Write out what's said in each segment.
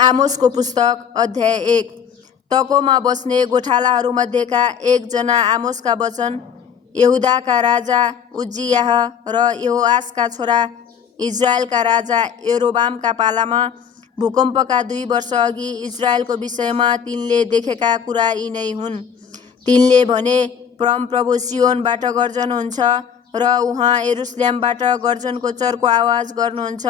आमोसको पुस्तक अध्याय 1। तकोमा बस्ने गोठालाहरूमध्येका एकजना आमोसका वचन यहुदाका राजा उज्जियाह र यहोआसका छोरा इजरायलका राजा यरोबामका पालामा भूकम्पका 2 वर्ष अघि इजरायलको विषयमा तिनले देखेका कुरा यी नै हुन्। तिनले भने, परमप्रभु सियोनबाट गर्जनुहुन्छ र उहाँ यरुसलेमबाट गर्जनको चर्को आवाज गर्नुहुन्छ।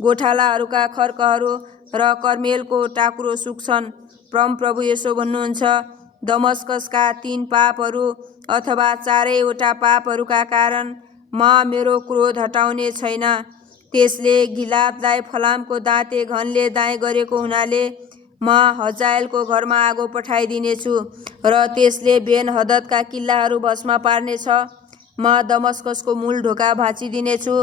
गोठालाहरूका खर्कहरू र कर्मेलको टाकुरो सुक्छन्। परमप्रभु यसो भन्नुहुन्छ, दमस्कसका 3 पापहरू अथवा 4वटा पापहरूका कारण म मेरो क्रोध हटाउने छैन। त्यसले गिलादलाई फलामको दाँते घनले दाँय गरेको हुनाले म हजाएलको घरमा आगो पठाइदिनेछु र त्यसले बेन हददका किल्लाहरू भस्म पार्नेछ। म दमस्कसको मूल ढोका भाँचिदिनेछु।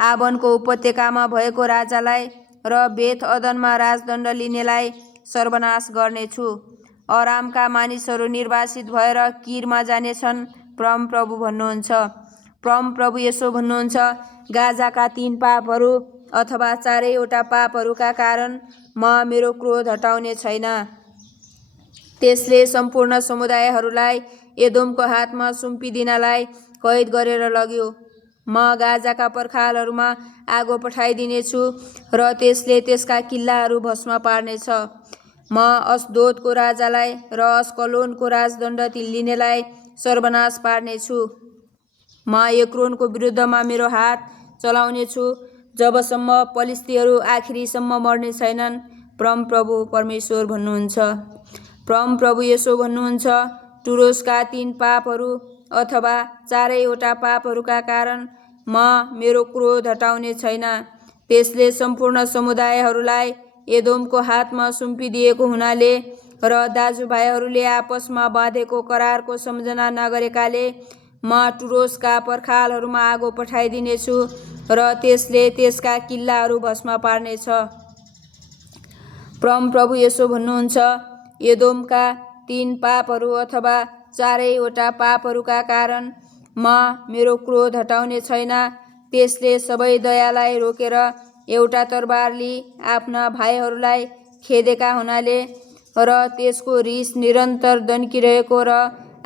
आबनको उपत्यकामा भएको राजालाई र बेथ अदनमा राजदण्ड लिनेलाई सर्वनाश गर्नेछु। अरामका मानिसहरू निर्वासित भएर किरमा जानेछन्, परमप्रभु भन्नुहुन्छ। परमप्रभु यसो भन्नुहुन्छ, गाजाका 3 पापहरू अथवा 4वटा पापहरूका कारण म मेरो क्रोध हटाउने छैन। त्यसले सम्पूर्ण समुदायहरूलाई एदोमको हातमा सुम्पिदिनलाई कैद गरेर लग्यो। म गाजाका पर्खालहरूमा आगो पठाइदिनेछु र त्यसले त्यसका किल्लाहरू भस्म पार्नेछ। म अस्दोदको राजालाई र अस्कलोनको राजदण्ड लिनेलाई सर्वनाश पार्नेछु। म एक्रोनको विरुद्धमा मेरो हात चलाउनेछु जबसम्म पलिश्तीहरू आखिरीसम्म मर्ने छैनन्, परमप्रभु परमेश्वर भन्नुहुन्छ। परमप्रभु यसो भन्नुहुन्छ, टुरोसका 3 पापहरू अथवा 4वटा पापहरूका कारण म मेरो क्रोध हटाउने छैन। त्यसले सम्पूर्ण समुदायहरूलाई एदोमको हातमा सुम्पिदिएको हुनाले र दाजुभाइहरूले आपसमा बाँधेको करारको सम्झना नगरेकाले म टुरोसका पर्खालहरूमा आगो पठाइदिनेछु र त्यसले त्यसका किल्लाहरू भस्म पार्नेछ। परमप्रभु यसो भन्नुहुन्छ, एदोमका 3 पापहरू अथवा 4वटा पापहरूका कारण म मेरो क्रोध हटाउने छैन। त्यसले सबै दयालाई रोकेर एउटा तरबारले आफ्ना भाइहरूलाई खेदेका हुनाले र त्यसको रिस निरन्तर दन्किरहेको र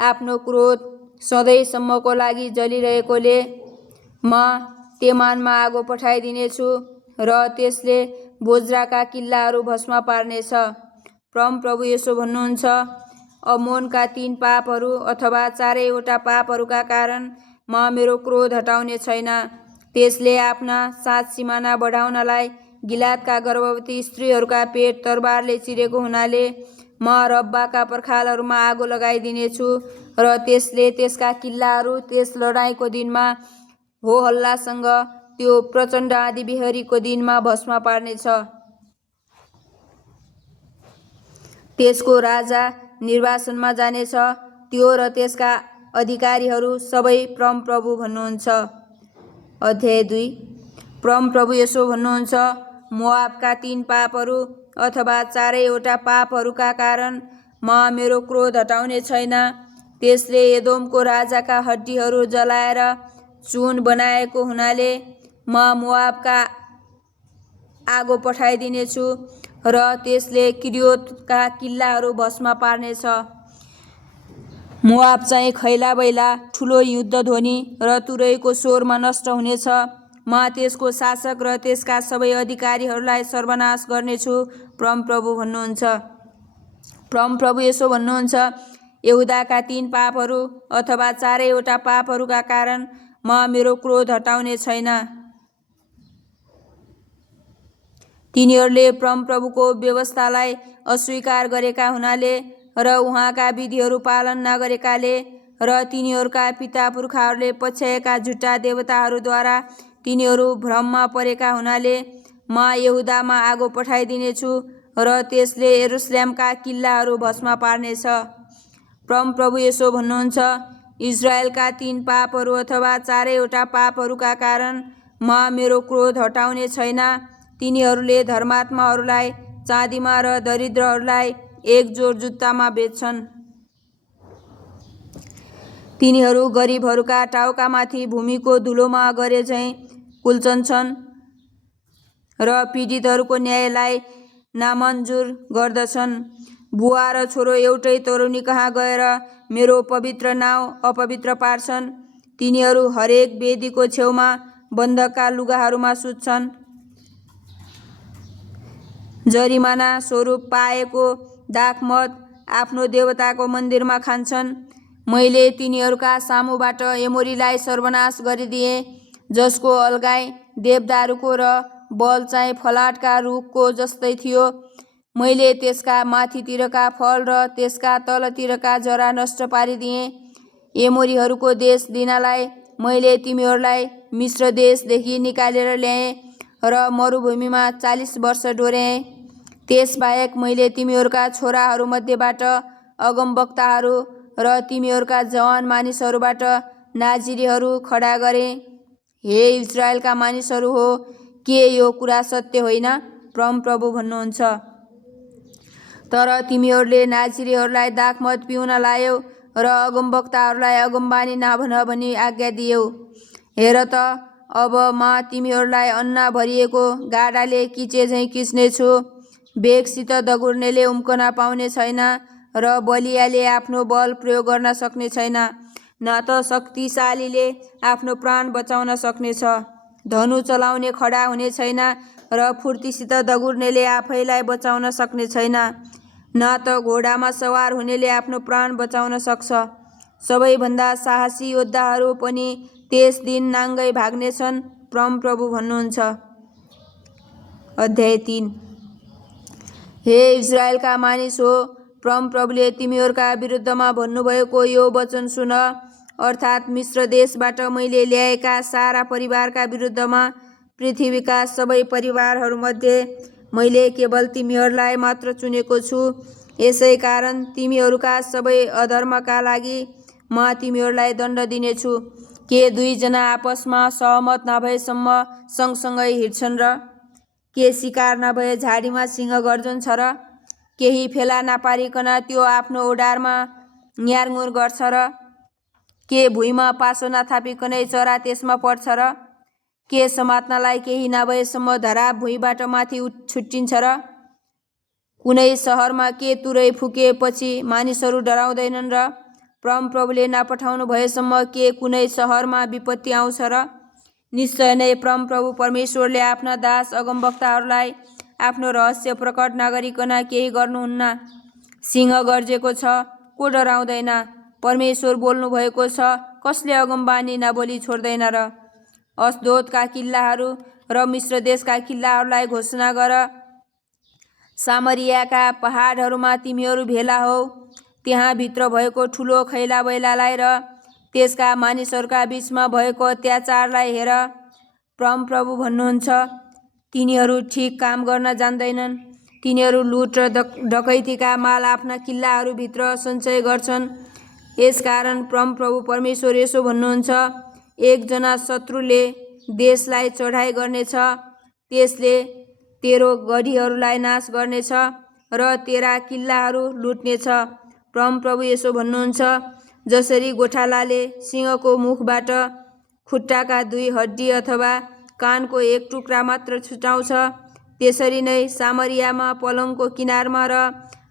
आफ्नो क्रोध सधैँसम्मको लागि जलिरहेकोले म तेमानमा आगो पठाइदिनेछु र त्यसले बोज्राका किल्लाहरू भस्म पार्नेछ। परमप्रभु यसो भन्नुहुन्छ, अम्मोनका 3 पापहरू अथवा 4वटा पापहरूका कारण म मेरो क्रोध हटाउने छैन। त्यसले आफ्ना 7 सिमाना बढाउनलाई गिलादका गर्भवती स्त्रीहरूका पेट तरबारले चिरेको हुनाले म रब्बाका पर्खालहरूमा आगो लगाइदिनेछु र त्यसले त्यसका किल्लाहरू त्यस लडाईँको दिनमा होहल्लासँग त्यो प्रचण्ड आँधीबेहरीको दिनमा भस्म पार्नेछ। त्यसको राजा निर्वासनमा जानेछ, त्यो र त्यसका अधिकारीहरू सबै, परमप्रभु भन्नुहुन्छ। अध्याय 2। परमप्रभु यसो भन्नुहुन्छ, मोआबका 3 पापहरू अथवा 4वटा पापहरूका कारण म मेरो क्रोध हटाउने छैन। त्यसले एदोमको राजाका हड्डीहरू जलाएर चूर्ण बनाएको हुनाले म मोआबका आगो पठाइदिनेछु र त्यसले किरियोतका किल्लाहरू भस्म पार्नेछ। मोआब चाहिँ खैला-बैला, ठुलो युद्धध्वनि र तुरहीको स्वरमा नष्ट हुनेछ। म त्यसको शासक र त्यसका सबै अधिकारीहरूलाई सर्वनाश गर्नेछु, परमप्रभु भन्नुहुन्छ। परमप्रभु यसो भन्नुहुन्छ, यहुदाका 3 पापहरू अथवा 4वटा पापहरूका कारण म मेरो क्रोध हटाउने छैन। तिनीहरूले परमप्रभुको व्यवस्थालाई अस्वीकार गरेका हुनाले र उहाँका विधिहरू पालन नगरेकाले र तिनीहरूका पिता पुर्खाहरूले पछ्याएका झुटा देवताहरूद्वारा तिनीहरू भ्रममा परेका हुनाले म यहुदामा आगो पठाइदिनेछु र त्यसले यरुसलेमका किल्लाहरू भस्म पार्नेछ। परमप्रभु यसो भन्नुहुन्छ, इजरायलका 3 पापहरू अथवा 4वटा पापहरूका कारण म मेरो क्रोध हटाउने छैन। तिनीहरूले धर्मात्माहरूलाई चाँदीमा र दरिद्रहरूलाई एक जोड जुत्तामा बेच्छन्। तिनीहरू गरिबहरूका टाउकामाथि भूमिको धुलोमा गरेझैँ कुल्चन्छन् र पीडितहरूको न्यायलाई नामन्जुर गर्दछन्। बुवा र छोरो एउटै तरुनी कहाँ गएर मेरो पवित्र नाउँ अपवित्र पार्छन्। तिनीहरू हरेक वेदीको छेउमा बन्धकका लुगाहरूमा सुत्छन्। जरिमाना स्वरूप पाएको दाखमत आफ्नो देवताको मन्दिरमा खान्छन्। मैले तिनीहरूका सामुबाट एमोरीलाई सर्वनाश गरिदिएँ, जसको अलगाई देवदारुको र बल चाहिँ फलाटका रुखको जस्तै थियो। मैले त्यसका माथितिरका फल र त्यसका तलतिरका जरा नष्ट पारिदिएँ। एमोरीहरूको देश दिनलाई मैले तिमीहरूलाई मिश्र देशदेखि निकालेर ल्याएँ र मरुभूमिमा 40 वर्ष डोर्याएँ। त्यसबाहेक मैले तिमीहरूका छोराहरूमध्येबाट अगमवक्ताहरू र तिमीहरूका जवान मानिसहरूबाट नाजिरीहरू खडा गरेँ। हे इजरायलका मानिसहरू हो, के यो कुरा सत्य होइन? परमप्रभु भन्नुहुन्छ। तर तिमीहरूले नाजिरीहरूलाई दाखमत पिउन लायौ र अगमवक्ताहरूलाई अगमबानी नभन भनी आज्ञा दियौ। हेर त, अब म तिमीहरूलाई अन्ना भरिएको गाडाले किचे झैँ किच्नेछु। बेगसित दगुर्नेले उम्कन पाउने छैन र बलियाले आफ्नो बल प्रयोग गर्न सक्ने छैन, न त शक्तिशालीले आफ्नो प्राण बचाउन सक्नेछ। धनु चलाउने खडा हुने छैन र फुर्तीसित दगुर्नेले आफैलाई बचाउन सक्ने छैन, न त घोडामा सवार हुनेले आफ्नो प्राण बचाउन सक्छ। सबैभन्दा साहसी योद्धाहरू पनि त्यस दिन नाङ्गै भाग्नेछन्, परमप्रभु भन्नुहुन्छ। अध्याय 3। हे इजरायलका मानिस हो, परमप्रभुले तिमीहरूका विरुद्धमा भन्नुभएको यो वचन सुन, अर्थात् मिश्र देशबाट मैले ल्याएका सारा परिवारका विरुद्धमा। पृथ्वीका सबै परिवारहरूमध्ये मैले केवल तिमीहरूलाई मात्र चुनेको छु। यसै कारण तिमीहरूका सबै अधर्मका लागि म तिमीहरूलाई दण्ड दिनेछु। के दुईजना आपसमा सहमत नभएसम्म सँगसँगै हिँड्छन् र? के शिकार नभए झाडीमा सिंह गर्जन्छ र? केही फेला नपारिकन त्यो आफ्नो ओडारमा न्यारमुर गर्छ र? के भुइँमा पासो नथापिकनै चरा त्यसमा पर्छ र? के समात्नलाई केही नभएसम्म धराप भुइँबाट माथि छुट्टिन्छ र? कुनै सहरमा के तुरै फुकेपछि मानिसहरू डराउँदैनन् र? परमप्रभुले नपठाउनु भएसम्म के कुनै सहरमा विपत्ति आउँछ र? निश्चय नै परमप्रभु परमेश्वरले आफ्ना दास अगमवक्ताहरूलाई आफ्नो रहस्य प्रकट नगरिकन केही गर्नुहुन्न। सिंह गर्जेको छ, को डराउँदैन? परमेश्वर बोल्नु भएको छ, कसले अगमबानी नबोली छोड्दैन र? अस्दोदका किल्लाहरू र मिश्र देशका किल्लाहरूलाई घोषणा गर। सामरियाका पहाडहरूमा तिमीहरू भेला हौ। त्यहाँ भित्र भएको ठुलो खैला बैलालाई र त्यसका मानिसहरूका बीचमा भएको अत्याचारलाई हेर। परमप्रभु भन्नुहुन्छ, तिनीहरू ठिक काम गर्न जान्दैनन्। तिनीहरू लुट र डकैतीका माल आफ्ना किल्लाहरूभित्र सञ्चय गर्छन्। यसकारण परमप्रभु परमेश्वर यसो भन्नुहुन्छ, एकजना शत्रुले देशलाई चढाइ गर्नेछ, त्यसले तेरो गढीहरूलाई नाश गर्नेछ र तेरा किल्लाहरू लुट्नेछ। परमप्रभु यसो भन्नुहुन्छ, जसरी गोठालाले सिंहको मुखबाट खुट्टाका 2 हड्डी अथवा कानको एक टुक्रा मात्र छुटाउँछ, त्यसरी नै सामरियामा पलङको किनारमा र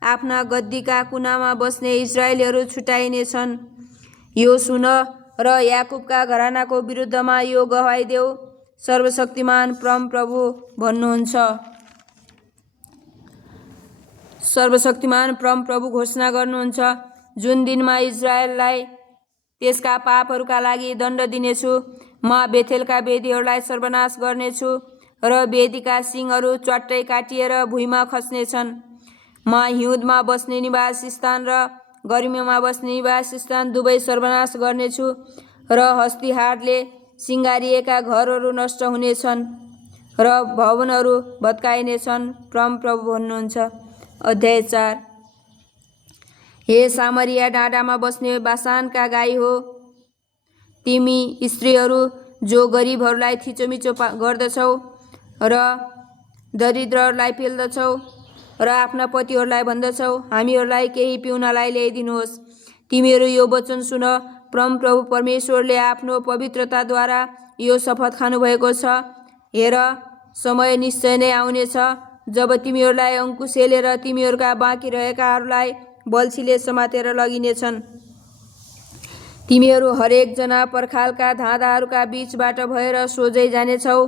आफ्ना गद्दीका कुनामा बस्ने इजरायलीहरू छुटाइनेछन्। यो सुन र याकुबका घरानाको विरुद्धमा यो गवाई देऊ, सर्वशक्तिमान परमप्रभु भन्नुहुन्छ। सर्वशक्तिमान परमप्रभु घोषणा गर्नुहुन्छ, जुन दिनमा इजरायललाई त्यसका पापहरूका लागि दण्ड दिनेछु, म बेथेलका वेदीहरूलाई सर्वनाश गर्नेछु र वेदीका सिङहरू च्वाट्टै काटिएर भुइँमा खस्नेछन्। म हिउँदमा बस्ने निवासस्थान र गर्मीमा बस्ने निवासस्थान दुवै सर्वनाश गर्नेछु र हस्तिहारले सिँगारिएका घरहरू नष्ट हुनेछन् र भवनहरू भत्काइनेछन्, परमप्रभु भन्नुहुन्छ। अध्याय 4। हे सामरिया डाँडामा बस्ने बासानका गाई हो, तिमी स्त्रीहरू जो गरिबहरूलाई थिचोमिचो गर्दछौ र दरिद्रहरूलाई पेल्दछौ र आफ्ना पतिहरूलाई भन्दछौ, हामीहरूलाई केही पिउनलाई ल्याइदिनुहोस्। तिमीहरू यो वचन सुन, परमप्रभु परमेश्वरले आफ्नो पवित्रताद्वारा यो शपथ खानुभएको छ। हेर, समय निश्चय नै आउनेछ जब तिमीहरूलाई अङ्कुशेले र तिमीहरूका बाँकी रहेकाहरूलाई बल्छीले समातेर लगिनेछन्। तिमीहरू हरेक जना पर्खालका धाँधाहरूका बीचबाट भएर सोझै जानेछौ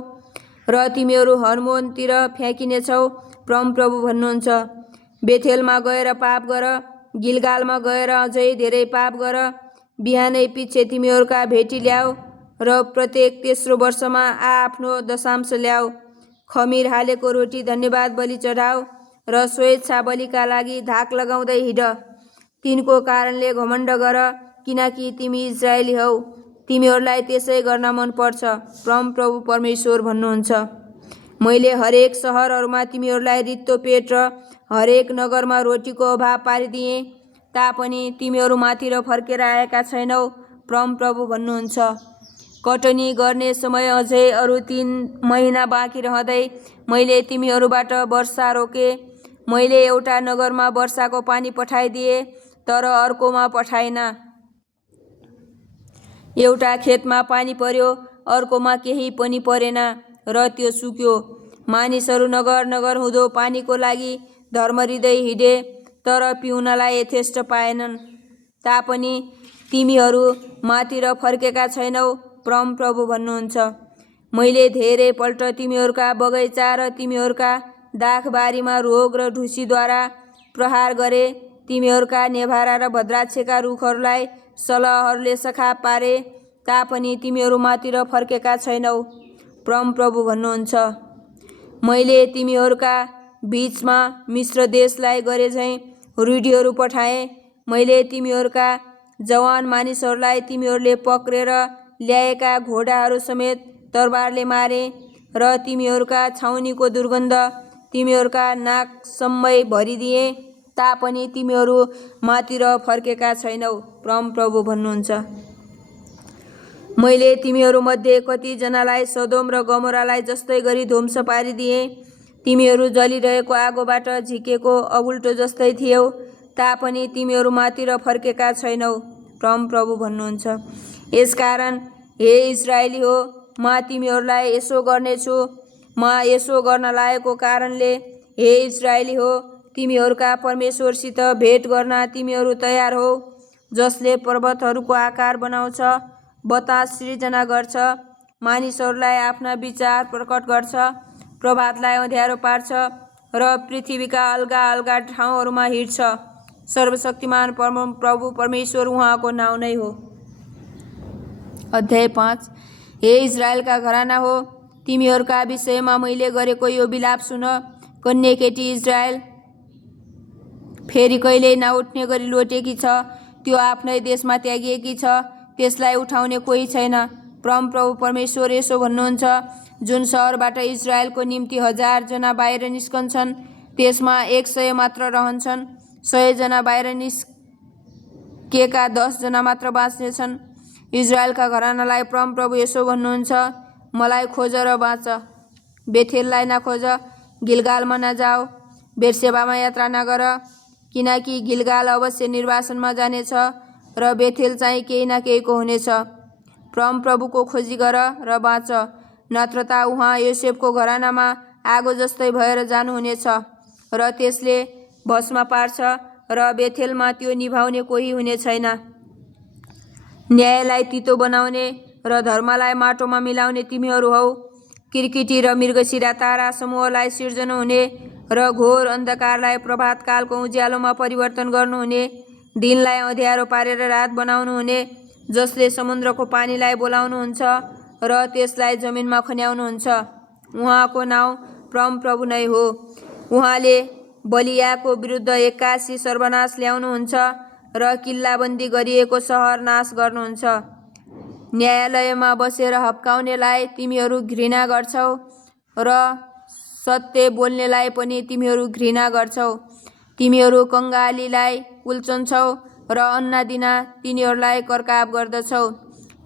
र तिमीहरू हर्मोनतिर फ्याँकिनेछौ, परमप्रभु भन्नुहुन्छ। बेथेलमा गएर पाप गर, गिलगालमा गएर अझै धेरै पाप गर। बिहानै पिच्छे तिमीहरूका भेटी ल्याऊ र प्रत्येक तेस्रो वर्षमा आफ्नो दशांश ल्याऊ। खमीर हालेको रोटी धन्यवाद बलि चढाऊ र स्वेच्छा बलिका लागि धाक लगाउँदै हिँड। तिनको कारणले घमण्ड गर, किनकि तिमी इजरायली हौ, तिमीहरूलाई त्यसै गर्न मनपर्छ, परमप्रभु परमेश्वर भन्नुहुन्छ। मैले हरेक सहरहरूमा तिमीहरूलाई रित्तो पेट र हरेक नगरमा रोटीको अभाव पारिदिएँ, तापनि तिमीहरू मातिर फर्केर आएका छैनौ, परमप्रभु भन्नुहुन्छ। कटनी गर्ने समय अझै अरू 3 महिना बाँकी रहँदै मैले तिमीहरूबाट वर्षा रोके। मैले एउटा नगरमा वर्षाको पानी पठाइदिए, तर अर्कोमा पठाइन। एउटा खेतमा पानी पर्यो, अर्कोमा केही पनि परेन र त्यो सुक्यो। मानिसहरू नगर नगर हुँदो पानीको लागि धर्मरिँदै हिँडे, तर पिउनलाई यथेष्ट पाएनन्। तापनि तिमीहरू मातिर फर्केका छैनौ, परमप्रभु भन्नुहुन्छ। मैले धेरै पल्ट तिमीहरूका बगैँचा र तिमीहरूका दाखबारीमा रोग र ढुसीद्वारा प्रहार गरे। तिमीहरूका नेभारा र भद्राक्षका रुखहरूलाई सलहहरूले सखाप पारे, तापनि तिमीहरू मातिर फर्केका छैनौ, परमप्रभु भन्नुहुन्छ। मैले तिमीहरूका बीचमा मिश्र देशलाई गरेझैँ रूढीहरू पठाएँ। मैले तिमीहरूका जवान मानिसहरूलाई तिमीहरूले पक्रेर ल्याएका घोडाहरू समेत तरबारले मारे र तिमीहरूका छाउनीको दुर्गन्ध तिमीहरूका नाकसम्मै भरिदिए, तापनि तिमीहरू मातिर फर्केका छैनौ, परमप्रभु भन्नुहुन्छ। मैले तिमीहरूमध्ये कतिजनालाई सदोम र गमोरालाई जस्तै गरी ध्वंस पारिदिएँ। तिमीहरू जलिरहेको आगोबाट झिकेको अगुल्टो जस्तै थियौ, तापनि तिमीहरू मातिर फर्केका छैनौ, परमप्रभु भन्नुहुन्छ। यसकारण हे इजरायली हो, म तिमीहरूलाई यसो गर्नेछु। म यसो गर्न लागेको कारणले हे इजरायली हो, तिमीहरूका परमेश्वरसित भेट गर्न तिमीहरू तयार हो, जसले पर्वतहरूको आकार बनाउँछ, बतास सृजना गर्छ, मानिसहरूलाई आफ्ना विचार प्रकट गर्छ, प्रभातलाई अँध्यारो पार्छ र पृथ्वीका अलगा अलगा ठाउँहरूमा हिँड्छ। सर्वशक्तिमान परमप्रभु परमेश्वर उहाँको नाउँ नै हो। अध्याय 5। हे इजरायलका घराना हो, तिमीहरूका विषयमा मैले गरेको यो विलाप सुन। कन्या केटी इजरायल फेरि कहिल्यै नउठ्ने गरी लोटेकी छ। त्यो आफ्नै देशमा त्यागिएकी छ, त्यसलाई उठाउने कोही छैन। परमप्रभु परमेश्वर यसो भन्नुहुन्छ, जुन सहरबाट इजरायलको निम्ति 1000 जना बाहिर निस्कन्छन्, त्यसमा 100 मात्र रहन्छन्। 100 जना बाहिर निस्केका 10 जना मात्र बाँच्नेछन्। इजरायलका घरानालाई परमप्रभु यसो भन्नुहुन्छ, मलाई खोज र बाँच। बेथेललाई नखोज, गिलगालमा नजाऊ, बेर्सेबामा यात्रा नगर, किनकि गिलगाल अवश्य निर्वासनमा जानेछ र बेथेल चाहिँ केही न केहीको हुनेछ। परमप्रभुको खोजी गर र बाँच, नत्र त उहाँ योसेफको घरानामा आगो जस्तै भएर जानुहुनेछ र त्यसले भस्म पार्छ र बेथेलमा त्यो निभाउने कोही हुने छैन। न्यायलाई तितो बनाउने र धर्मलाई माटोमा मिलाउने तिमीहरू हौ। किरकिटी र मृगशिरा तारा समूहलाई सिर्जनु हुने र घोर अन्धकारलाई प्रभातकालको उज्यालोमा परिवर्तन गर्नुहुने, दिनलाई अँध्यारो पारेर रात बनाउनुहुने, जसले समुद्रको पानीलाई बोलाउनुहुन्छ र त्यसलाई जमिनमा खन्याउनुहुन्छ। उहाँको नाउँ परमप्रभु नै हो। उहाँले बलियाको विरुद्ध 81 सर्वनाश ल्याउनुहुन्छ र किल्लाबन्दी गरिएको सहर नाश गर्नुहुन्छ। न्यायालयमा बसेर हप्काउनेलाई तिमीहरू घृणा गर्छौ र सत्य बोल्नेलाई पनि तिमीहरू घृणा गर्छौ। तिमीहरू कङ्गालीलाई कुल्चन्छौ र अन्न दिन तिनीहरूलाई करकाप गर्दछौ।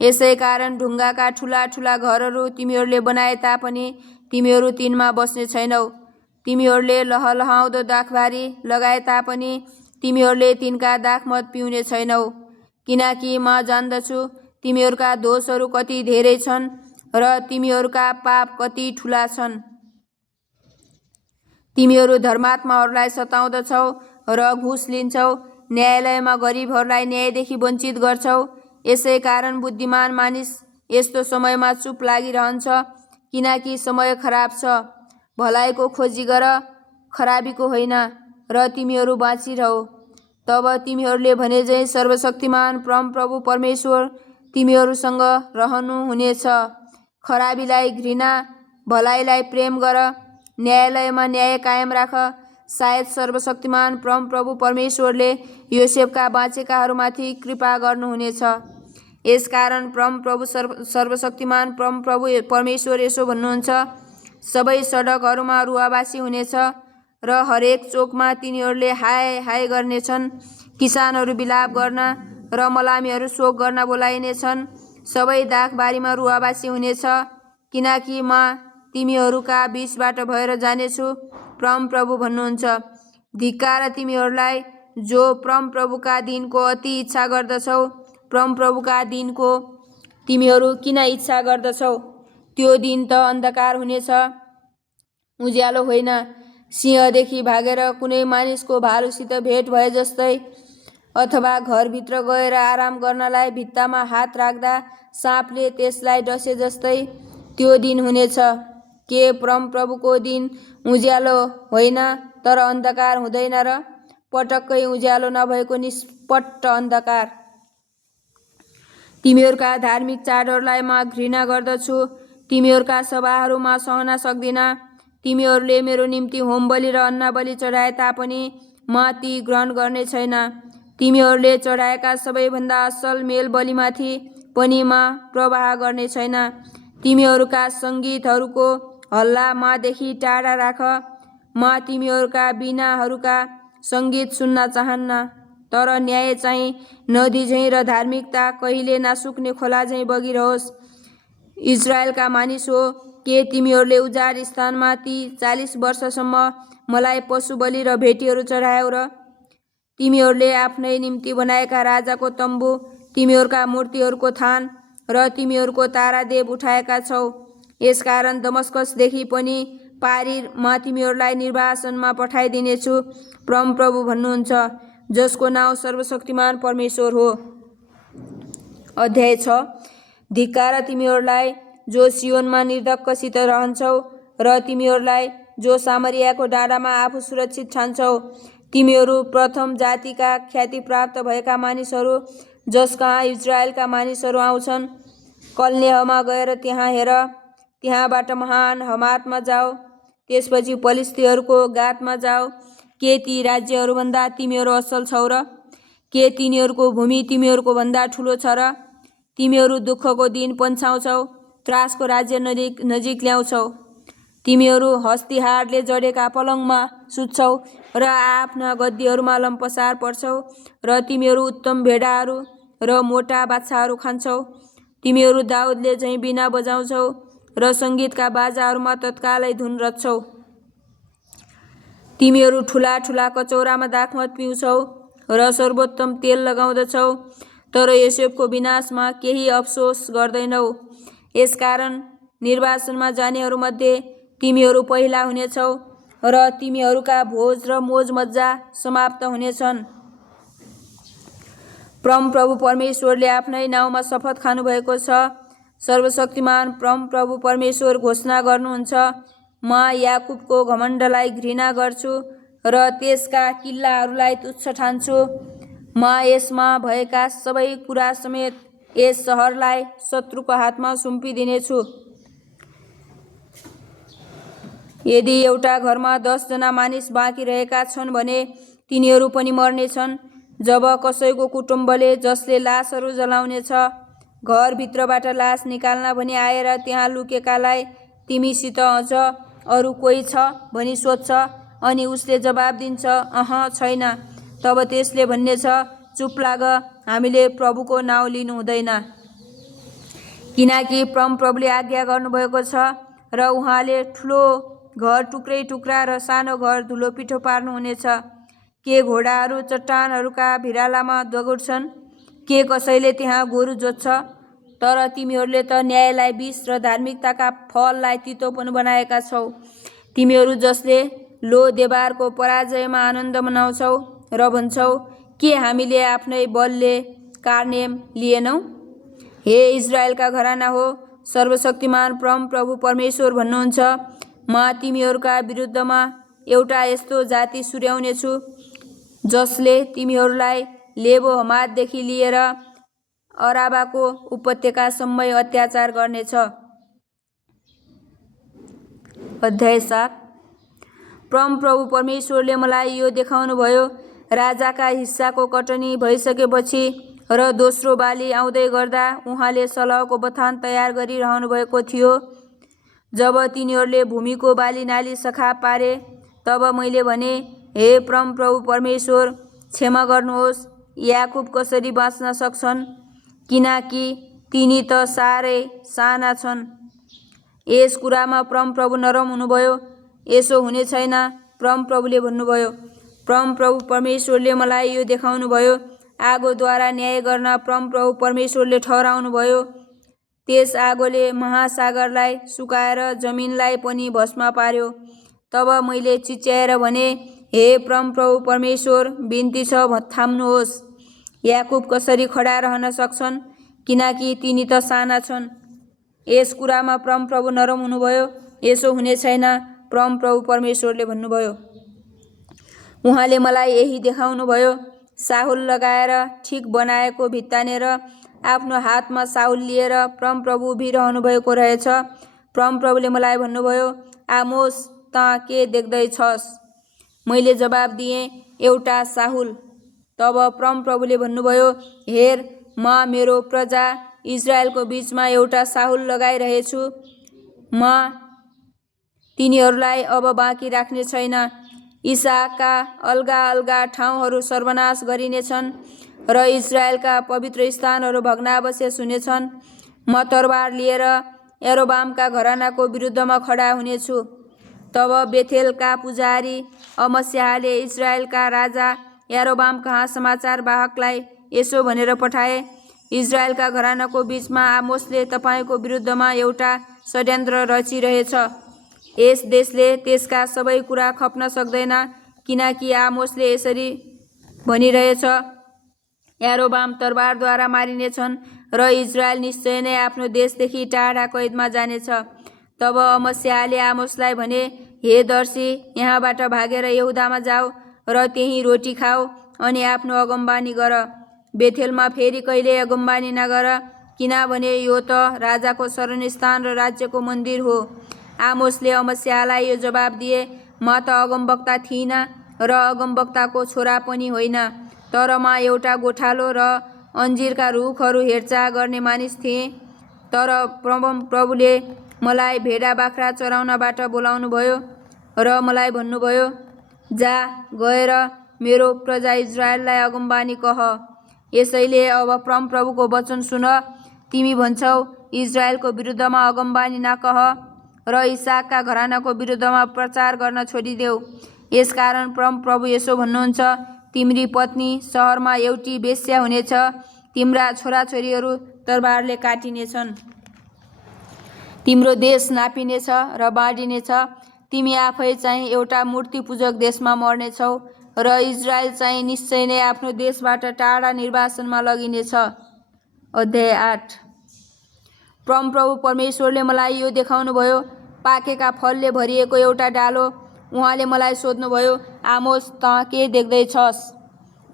यसै कारण ढुङ्गाका ठुला ठुला घरहरू तिमीहरूले बनाए तापनि तिमीहरू तिनमा बस्ने छैनौ। तिमीहरूले लहलहाउँदो दाखबारी लगाए तापनि तिमीहरूले तिनका दाखमत पिउने छैनौ, किनकि म जान्दछु तिमीहरूका दोषहरू कति धेरै छन् र तिमीहरूका पाप कति ठुला छन्। तिमीहरू धर्मात्माहरूलाई सताउँदछौ र घुस लिन्छौ, न्यायालयमा गरिबहरूलाई न्यायदेखि वञ्चित गर्छौ। यसै कारण बुद्धिमान मानिस यस्तो समयमा चुप लागिरहन्छ, किनकि समय खराब छ। भलाइको खोजी गर, खराबीको होइन, र तिमीहरू बाँचिरहौ। तब तिमीहरूले भनेझैँ सर्वशक्तिमान परमप्रभु परमेश्वर तिमीहरूसँग रहनुहुनेछ। खराबीलाई घृणा, भलाइलाई प्रेम गर, न्यायालयमा न्याय कायम राख। सायद सर्वशक्तिमान परमप्रभु परमेश्वरले योसेफका बाँचेकाहरूमाथि कृपा गर्नुहुनेछ। यसकारण परमप्रभु सर्वशक्तिमान परमप्रभु परमेश्वर यसो भन्नुहुन्छ, सबै सडकहरूमा रुवाबासी हुनेछ र हरेक चोकमा तिनीहरूले हाय हाय गर्नेछन्। किसानहरू बिलाप गर्न र मलामीहरू शोक गर्न बोलाइनेछन्। सबै दाखबारीमा रुवाबासी हुनेछ, किनकि म तिमीहरूका बीचबाट भएर जानेछु, परमप्रभु भन्नुहुन्छ। धिक्कार तिमीहरूलाई जो परमप्रभुका दिनको अति इच्छा गर्दछौ। परमप्रभुका दिनको तिमीहरू किन इच्छा गर्दछौ? त्यो दिन त अन्धकार हुनेछ, उज्यालो होइन। सिंहदेखि भागेर कुनै मानिसको भालुसित भेट भए जस्तै, अथवा घरभित्र गएर आराम गर्नलाई भित्तामा हात राख्दा साँपले त्यसलाई डसे जस्तै त्यो दिन हुनेछ। के परमप्रभुको दिन उज्यालो होइन तर अन्धकार हुँदैन र? पटक्कै उज्यालो नभएको निष्पट्ट अन्धकार। तिमीहरूका धार्मिक चाडहरूलाई म घृणा गर्दछु। तिमीहरूका सभाहरूमा सहन सक्दिन। तिमीहरूले मेरो निम्ति होमबलि र अन्नबलि चढाए तापनि म ती ग्रहण गर्ने छैन। तिमीहरूले चढाएका सबैभन्दा असल मेलबलिमाथि पनि म प्रवाह गर्ने छैन। तिमीहरूका सङ्गीतहरूको हल्ला मदेखि टाढा राख। म तिमीहरूका वीणाहरूका सङ्गीत सुन्न चाहन्न। तर न्याय चाहिँ नदी झैँ र धार्मिकता कहिले नसुक्ने खोला झैँ बगिरहोस्। इजरायलका मानिस हो, के तिमीहरूले उजाड स्थानमा ती 40 वर्षसम्म मलाई पशु बलि र भेटीहरू चढायौ र? तिमीहरूले आफ्नै निम्ति बनाएका राजाको तम्बु, तिमीहरूका मूर्तिहरूको थान र तिमीहरूको तारादेव उठाएका छौ। यसकारण दमस्कसदेखि पनि पारी म तिमीहरूलाई निर्वासनमा पठाइदिनेछु, परमप्रभु भन्नुहुन्छ, जसको नाउँ सर्वशक्तिमान परमेश्वर हो। अध्याय 6। धिक्कार तिमीहरूलाई जो सियोनमा निर्धक्कसित रहन्छौ र तिमीहरूलाई जो सामरियाको डाँडामा आफू सुरक्षित ठान्छौ। तिमीहरू प्रथम जातिका ख्याति प्राप्त भएका मानिसहरू, जसकहाँ इजरायलका मानिसहरू आउँछन्। कलनेहमा गएर त्यहाँ हेर, त्यहाँबाट महान हमातमा जाऊ, त्यसपछि पलिस्तीहरूको गातमा जाऊ। के ती राज्यहरूभन्दा तिमीहरू असल छौ र? के तिनीहरूको भूमि तिमीहरूको भन्दा ठुलो छ र? तिमीहरू दुःखको दिन पन्छाउँछौ, त्रासको राज्य नजिक ल्याउँछौ। तिमीहरू हस्तिहारले जडेका पलङमा सुत्छौ र आफ्ना गद्दीहरूमा लम्पसार पर्छौ, र तिमीहरू उत्तम भेडाहरू र मोटा बाछाहरू खान्छौ। तिमीहरू दाउदले झैँ बिना बजाउँछौ र सङ्गीतका बाजाहरूमा तत्कालै धुन रच्छौ। तिमीहरू ठुला ठुला कचौरामा दाखमत पिउँछौ र सर्वोत्तम तेल लगाउँदछौ, तर योसेफको विनाशमा केही अफसोस गर्दैनौ। यसकारण निर्वासनमा जानेहरूमध्ये तिमीहरू पहिला हुनेछौ र तिमीहरूका भोज र मोज मज्जा समाप्त हुनेछन्। परमप्रभु परमेश्वरले आफ्नै नाउँमा शपथ खानुभएको छ। सर्वशक्तिमान परमप्रभु परमेश्वर घोषणा गर्नुहुन्छ, म याकुबको घमण्डलाई घृणा गर्छु र त्यसका किल्लाहरूलाई तुच्छ ठान्छु। म यसमा भएका सबै कुरा समेत यस सहरलाई शत्रुको हातमा सुम्पिदिनेछु। यदि एउटा घरमा 10 जना मानिस बाँकी रहेका छन् भने तिनीहरू पनि मर्नेछन्। जब कसैको कुटुम्बले जसले लासहरू जलाउनेछ, घरभित्रबाट लास निकाल्न भनी आएर त्यहाँ लुकेकालाई तिमीसित अझ अरू कोही छ भनी सोध्छ, अनि उसले जवाब दिन्छ, अहँ छैन, तब त्यसले भन्नेछ, चुप लाग, हामीले प्रभुको नाउँ लिनु हुँदैन। किनकि परमप्रभुले आज्ञा गर्नुभएको छ र उहाँले ठुलो घर टुक्रै टुक्रा र सानो घर धुलो पिठो पार्नुहुनेछ। के घोडाहरू चट्टानहरूका भिरालामा दगुर्छन्? के कसैले त्यहाँ गोरु जोत्छ? तर तिमीहरूले त न्यायलाई विष र धार्मिकताका फललाई तितोपन बनाएका छौ। तिमीहरू जसले लो देवारको पराजयमा आनन्द मनाउँछौ र भन्छौ, के हामीले आफ्नै बलले कारनेम लिएनौँ? हे इजरायलका घराना हो, सर्वशक्तिमान परम प्रभु परमेश्वर भन्नुहुन्छ, म तिमीहरूका विरुद्धमा एउटा यस्तो जाति सुर्याउनेछु जसले तिमीहरूलाई लेबो हमातदेखि लिएर अराबाको उपत्यकासम्म अत्याचार गर्नेछ। अध्याय 7। परम प्रभु परमेश्वरले मलाई यो देखाउनुभयो, राजाका हिस्साको कटनी भइसकेपछि र दोस्रो बाली आउँदै गर्दा उहाँले सलहको बथान तयार गरिरहनु भएको थियो। जब तिनीहरूले भूमिको बाली नाली सखा पारे, तब मैले भने, हे परम प्रभु परमेश्वर, क्षमा गर्नुहोस्, याकुब कसरी बाँच्न सक्छन्, किनकि तिनी त साह्रै साना छन्। यस कुरामा परम प्रभु नरम हुनुभयो। यसो हुने छैन, परम प्रभुले भन्नुभयो। परम प्रभु परमेश्वरले मलाई यो देखाउनुभयो, आगोद्वारा न्याय गर्न परम प्रभु परमेश्वरले ठहराउनुभयो। त्यस आगोले महासागरलाई सुकाएर जमिनलाई पनि भस्म पार्यो। तब मैले चिच्याएर भने, हे परम प्रभु परमेश्वर, बिन्ती छ, थाम्नुहोस्। याकुब कसरी खडा रहन सक्छन्, किनकि तिनी त साना छन्। यस कुरामा परम प्रभु नरम हुनुभयो। यसो हुने छैन, परम प्रभु परमेश्वरले भन्नुभयो। उहाँले मलाई यही देखाउनुभयो, साहुल लगाएर ठिक बनाएको भित्तानेर आफ्नो हातमा साहुल लिएर परम प्रभु उभिरहनु भएको रहेछ। परम प्रभुले मलाई भन्नुभयो, आमोस, तँ के देख्दैछस्? मैले जवाब दिएँ, एउटा साहुल। तब परम प्रभुले भन्नुभयो, हेर, म मेरो प्रजा इजरायलको बीचमा एउटा साहुल लगाइरहेछु। म तिनीहरूलाई अब बाँकी राख्ने छैन। इसाकका अलगा अलगा ठाउँहरू सर्वनाश गरिनेछन् र इजरायलका पवित्र स्थानहरू भग्नावशेष हुनेछन्। म तरबार लिएर यारोबामका घरानाको विरुद्धमा खडा हुनेछु। तब बेथेलका पुजारी अमस्याहले इजरायलका राजा यारोबाम कहाँ समाचार वाहकलाई यसो भनेर पठाए, इजरायलका घरानाको बीचमा आमोसले तपाईँको विरुद्धमा एउटा षड्यन्त्र रचिरहेछ। यस देशले त्यसका सबै कुरा खप्न सक्दैन, किनकि आमोसले यसरी भनिरहेछ, यारोबाम तरबारद्वारा मारिनेछन् र इजरायल निश्चय नै आफ्नो देशदेखि टाढा कैदमा जानेछ। तब अमस्याहले आमोसलाई भने, हे दर्शी, यहाँबाट भागेर यहुदामा जाऊ र त्यहीँ रोटी खाऊ अनि आफ्नो अगमबानी गर। बेथेलमा फेरि कहिल्यै अगमबानी नगर, किनभने यो त राजाको शरणस्थान र राज्यको मन्दिर हो। आमोसले अमस्याहलाई यो जवाब दिए, म त अगमवक्ता थिइनँ र अगमवक्ताको छोरा पनि होइन, तर म एउटा गोठालो र अन्जिरका रुखहरू हेरचाह गर्ने मानिस थिएँ। तर परम प्रभुले मलाई भेडा बाख्रा चराउनबाट बोलाउनुभयो र मलाई भन्नुभयो, जा, गएर मेरो प्रजा इजरायललाई अगमबानी कह। यसैले अब परम प्रभुको वचन सुन। तिमी भन्छौ, इजरायलको विरुद्धमा अगमबानी नकह र इसाकका घरानाको विरुद्धमा प्रचार गर्न छोडिदेऊ। यसकारण परम प्रभु यसो भन्नुहुन्छ, तिम्री पत्नी सहरमा एउटी वेश्या हुनेछ, तिम्रा छोराछोरीहरू तरबारले काटिनेछन्, तिम्रो देश नापिनेछ र बाँडिनेछ। तिमी आफै चाहिँ एउटा मूर्ति पूजक देशमा मर्नेछौ र इजरायल चाहिँ निश्चय नै आफ्नो देशबाट टाढा निर्वासनमा लगिनेछ। अध्याय 8। परम प्रभु परमेश्वरले मलाई यो देखाउनुभयो, पाकेका फलले भरिएको एउटा डालो। उहाँले मलाई सोध्नुभयो, आमोस, तँ के देख्दैछस्?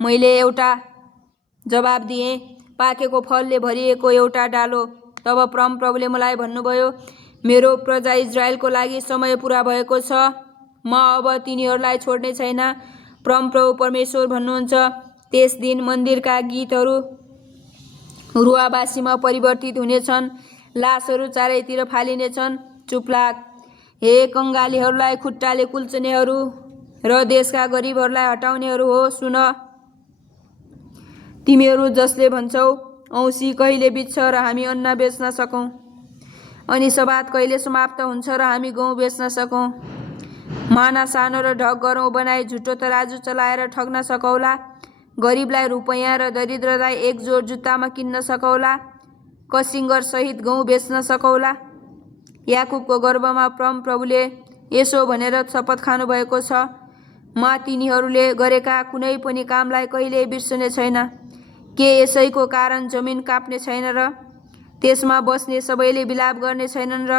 मैले एउटा जवाब दिएँ, पाकेको फलले भरिएको एउटा डालो। तब परम प्रभुले मलाई भन्नुभयो, मेरो प्रजा इजरायलको लागि समय पुरा भएको छ। म अब तिनीहरूलाई छोड्ने छैन। परम प्रभु परमेश्वर भन्नुहुन्छ, त्यस दिन मन्दिरका गीतहरू रुवाबासीमा परिवर्तित हुनेछन्, लासहरू चारैतिर फालिनेछन्। चुप लाग, हे कङ्गालीहरूलाई खुट्टाले कुल्चनेहरू र देशका गरिबहरूलाई हटाउनेहरू हो, सुन। तिमीहरू जसले भन्छौ, औँसी कहिले बित्छ र हामी अन्न बेच्न सकौँ, अनि सबात कहिले समाप्त हुन्छ र हामी गहुँ बेच्न सकौँ। माना सानो र ढक गरौँ बनाई झुटो तराजु चलाएर ठग्न सकौला, गरिबलाई रुपैयाँ र दरिद्रलाई एक जोड जुत्तामा किन्न सकौला, कसिङ्गर सहित गहुँ बेच्न सकौला। याकुबको गर्भमा परम प्रभुले यसो भनेर शपथ खानुभएको छ, म तिनीहरूले गरेका कुनै पनि कामलाई कहिल्यै बिर्सने छैन। के यसैको कारण जमिन काप्ने छैन र त्यसमा बस्ने सबैले विलाप गर्ने छैनन् र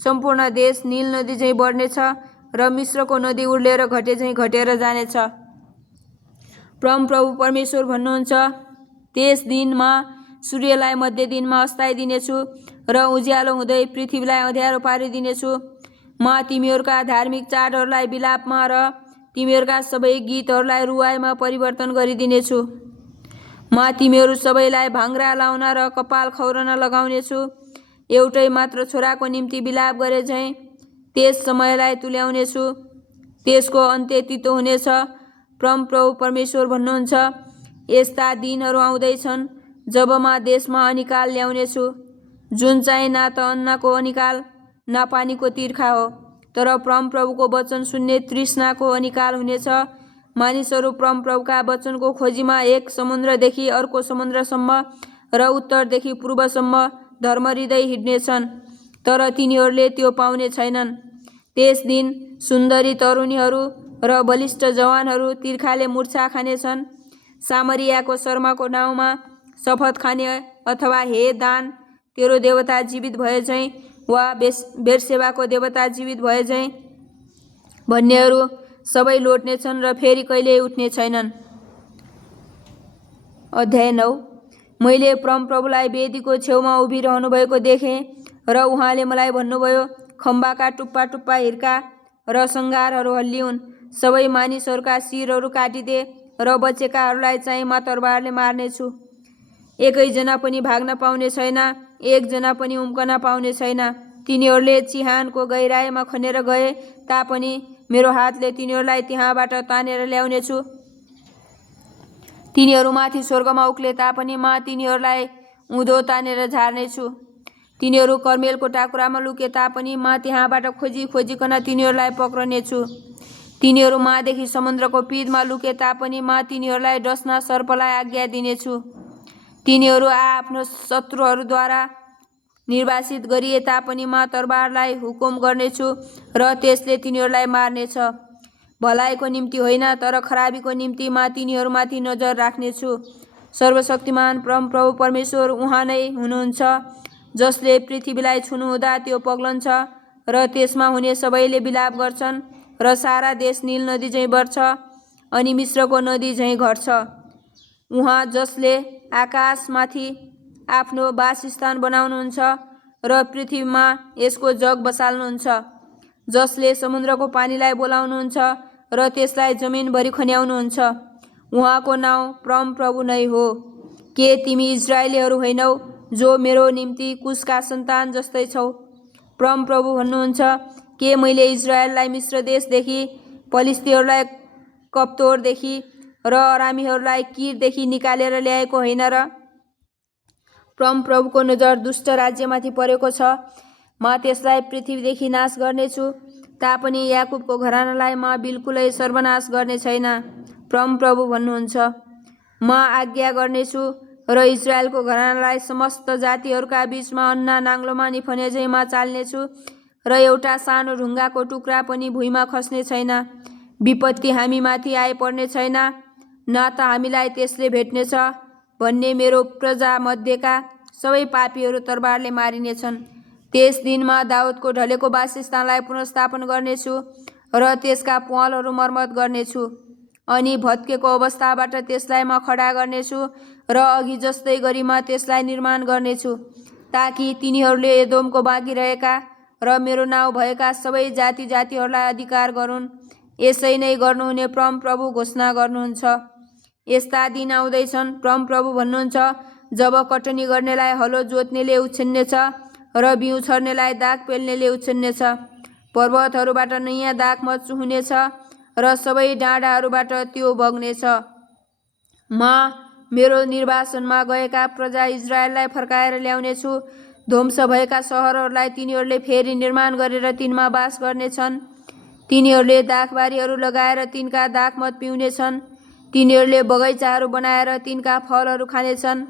सम्पूर्ण देश नील नदी झैँ बढ्नेछ र मिश्रको नदी उर्लेर घटे झैँ घटेर जानेछ। परमप्रभु परमेश्वर भन्नुहुन्छ, त्यस दिनमा सूर्यलाई मध्य दिनमा अस्ताइदिनेछु र उज्यालो हुँदै पृथ्वीलाई अँध्यारो पारिदिनेछु। म तिमीहरूका धार्मिक चाडहरूलाई विलापमा र तिमीहरूका सबै गीतहरूलाई रुवाईमा परिवर्तन गरिदिनेछु। म तिमीहरू सबैलाई भाङ्रा लाउन र कपाल खौरन लगाउनेछु। एउटै मात्र छोराको निम्ति विलाप गरे झैँ त्यस समयलाई तुल्याउनेछु। त्यसको अन्त्य तितो हुनेछ। परमप्रभु परमेश्वर भन्नुहुन्छ, यस्ता दिनहरू आउँदैछन् जब म देशमा अनिकाल ल्याउनेछु, जुन चाहिँ न त अन्नको अनिकाल न पानीको तिर्खा हो, तर परमप्रभुको वचन सुन्ने तृष्णाको अनिकाल हुनेछ। मानिसहरू परमप्रभुका वचनको खोजीमा एक समुद्रदेखि अर्को समुद्रसम्म र उत्तरदेखि पूर्वसम्म धर्महृदय हिँड्नेछन्, तर तिनीहरूले त्यो पाउने छैनन्। त्यस दिन सुन्दरी तरुणीहरू र बलिष्ठ जवानहरू तिर्खाले मुर्छा खानेछन्। सामरियाको शर्माको नाउँमा शपथ खाने अथवा हे दान, तेरो देवता जीवित भए झैँ वा बेर्सेबाको देवता जीवित भए झैँ भन्नेहरू सबै लोट्नेछन् र फेरि कहिल्यै उठ्ने छैनन्। अध्याय 9। मैले परमप्रभुलाई वेदीको छेउमा उभिरहनु भएको देखेँ र उहाँले मलाई भन्नुभयो, खम्बाका टुप्पा टुप्पा हिर्का र सङ्घारहरू हल्लिउन्। सबै मानिसहरूका शिरहरू काटिदे र बचेकाहरूलाई चाहिँ म तरबारले मार्नेछु। एकैजना पनि भाग्न पाउने छैन, एकजना पनि उम्कन पाउने छैन। तिनीहरूले चिहानको गहिराईमा खनेर गए तापनि मेरो हातले तिनीहरूलाई त्यहाँबाट तानेर ल्याउनेछु। तिनीहरूमाथि स्वर्गमा उक्ले तापनि म तिनीहरूलाई उँधो तानेर झार्नेछु। तिनीहरू कर्मेलको टाकुरामा लुके तापनि म त्यहाँबाट खोजी खोजिकन तिनीहरूलाई पक्रनेछु। तिनीहरू मदेखि समुद्रको पिँधमा लुके तापनि म तिनीहरूलाई डस्न सर्पलाई आज्ञा दिनेछु। तिनीहरू आफ्नो शत्रुहरूद्वारा निर्वासित गरिए तापनि म तरबारलाई हुकुम गर्नेछु र त्यसले तिनीहरूलाई मार्नेछ। भलाइको निम्ति होइन, तर खराबीको निम्ति म तिनीहरूमाथि नजर राख्नेछु। सर्वशक्तिमान परमप्रभु परमेश्वर उहाँ नै हुनुहुन्छ, जसले पृथ्वीलाई छुनुहुँदा त्यो पग्लन्छ र त्यसमा हुने सबैले विलाप गर्छन् र सारा देश नील नदी झैँ बढ्छ अनि मिश्रको नदी झैँ घट्छ। उहाँ जसले आकाशमाथि आफ्नो वासस्थान बनाउनुहुन्छ र पृथ्वीमा यसको जग बसाल्नुहुन्छ, जसले समुद्रको पानीलाई बोलाउनुहुन्छ र त्यसलाई जमिनभरि खन्याउनुहुन्छ, उहाँको नाउँ परमप्रभु नै हो। के तिमी इजरायलीहरू होइनौ, जो मेरो निम्ति कुशका सन्तान जस्तै छौ? परमप्रभु भन्नुहुन्छ, के मैले इजरायललाई मिश्र देशदेखि, फलिस्तीहरूलाई कप्तोरदेखि र अरामीहरूलाई किरदेखि निकालेर ल्याएको होइन र? परमप्रभुको नजर दुष्ट राज्यमाथि परेको छ। म त्यसलाई पृथ्वीदेखि नाश गर्नेछु, तापनि याकुबको घरानालाई म बिल्कुलै सर्वनाश गर्ने छैन। परमप्रभु भन्नुहुन्छ, म आज्ञा गर्नेछु र इजरायलको घरानालाई समस्त जातिहरूका बीचमा अन्ना नाङ्लोमा निफने झैँ म चाल्नेछु र एउटा सानो ढुङ्गाको टुक्रा पनि भुइँमा खस्ने छैन। विपत्ति हामीमाथि आइपर्ने छैन, न त हामीलाई त्यसले भेट्नेछ भन्ने मेरो प्रजामध्येका सबै पापीहरू तरबारले मारिनेछन्। त्यस दिनमा दाउदको ढलेको वासस्थानलाई पुनर्स्थापन गर्नेछु र त्यसका प्वालहरू मर्मत गर्नेछु अनि भत्केको अवस्थाबाट त्यसलाई म खडा गर्नेछु र अघि जस्तै गरी म त्यसलाई निर्माण गर्नेछु, ताकि तिनीहरूले एदोमको बाँकी रहेका र मेरो नाउँ भएका सबै जाति जातिहरूलाई अधिकार गरून्। यसै नै गर्नुहुने परमप्रभु घोषणा गर्नुहुन्छ। यस्ता दिन आउँदैछन्, परमप्रभु भन्नुहुन्छ, जब कटनी गर्नेलाई हलो जोत्नेले उछिन्नेछ र बिउ छर्नेलाई दाग पेल्नेले उछिन्नेछ। पर्वतहरूबाट नयाँ दाखमत चुहुनेछ र सबै डाँडाहरूबाट त्यो बग्नेछ। म मेरो निर्वासनमा गएका प्रजा इजरायललाई फर्काएर ल्याउनेछु। ध्वंस भएका सहरहरूलाई तिनीहरूले फेरि निर्माण गरेर तिनमा बास गर्नेछन्। तिनीहरूले दाखबारीहरू लगाएर तिनका दाखमत पिउनेछन्। तिनीहरूले बगैँचाहरू बनाएर तिनका फलहरू खानेछन्।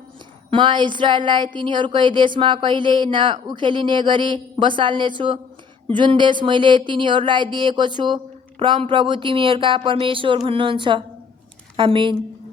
म इजरायललाई तिनीहरूकै देशमा कहिल्यै नउखेलिने गरी बसाल्नेछु, जुन देश मैले तिनीहरूलाई दिएको छु। परमप्रभु तिमीहरूका परमेश्वर भन्नुहुन्छ। आमेन।